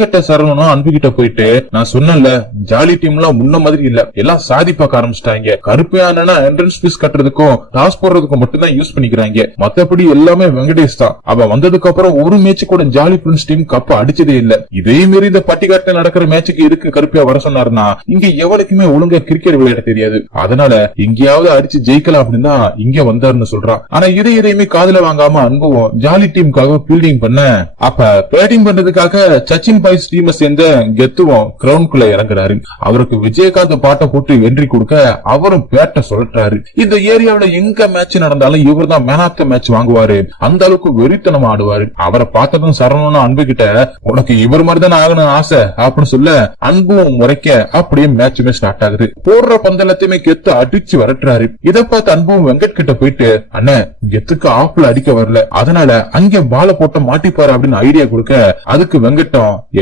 கிட்ட சரவணும் அன்புகிட்ட போயிட்டு, நான் சொன்னேன்ல ஜாலி டீம் எல்லாம் முன்ன மாதிரி இல்ல, எல்லாம் சாதி பார்க்க ஆரம்பிச்சிட்டாங்க. கருப்பையான என்ட்ரன்ஸ் ஃபீஸ் கட்டுறதுக்கும் டாஸ் போடுறதுக்கும் மட்டும் தான் யூஸ் பண்ணிக்கிறாங்க. மத்தபடி எல்லாமே வெங்கடேஷ் தான். அவன் வந்ததுக்கு அப்புறம் ஒரு மேட்ச் கூட ஜாலி பிரின்ஸ் டீம் கப் அடிச்சதே இல்ல. இதே மாரி இந்த பட்டிக்காட்டுல நடக்கிற மேட்சுக்கு எதுக்கு கருப்பையா வர சொன்னாருன்னா, இங்க எவனுக்குமே ஒழுங்கா கிரிக்கெட் விளையாட தெரியாது, அதனால எங்கேயாவது அடிச்சு ஜெயிக்கலாம் அப்படின்னு தான் இங்க வந்தாருன்னு சொல்றான். ஆனா இதையுமே காதுல வாங்காம அன்பும் ஜாலி டீமுக்காக ஃபீல்டிங் பண்ண, அப்ப பேட்டிங் பண்றதுக்காக சச்சின் பாய்ஸ் டீமை சேர்ந்த கெத்துவும் கிரவுண்ட்குள்ள இறங்குறாரு. அவருக்கு விஜயகாந்த் பாட்டை போட்டு வென்றி கொடுக்க அவரும் பேட்டை சொல்றாரு. இந்த ஏரியாவில எங்க மேட்ச் நடந்தாலும் இவர் தான் மேன் ஆஃப் த மேட்ச் வாங்குவாரு. அந்த அளவுக்கு வெறித்தனமா ஆடுவாரு. அவரை பார்த்ததும் சரவணனும் அன்பு கிட்ட, உனக்கு இவர் மாதிரி தான் ஆகணும் ஆசை அப்படின்னு சொல்ல, அன்பும் முறைக்க அப்படியே மேட்சுமே ஸ்டார்ட் ஆகுது. போடுற பந்தலத்தையுமே கெத்து அடிச்சு வரட்டுறாரு. இதை பார்த்து அன்பும் வெங்கட் கிட்ட போயிட்டு, அண்ணன் கெத்துக்கு ஆப்ல அடிக்க வரல, அதனால அங்க பால போட்ட மாட்டிப்பாரு அப்படின்னு ஐடியா கொடுக்க, அதுக்கு வெங்கட்டும்,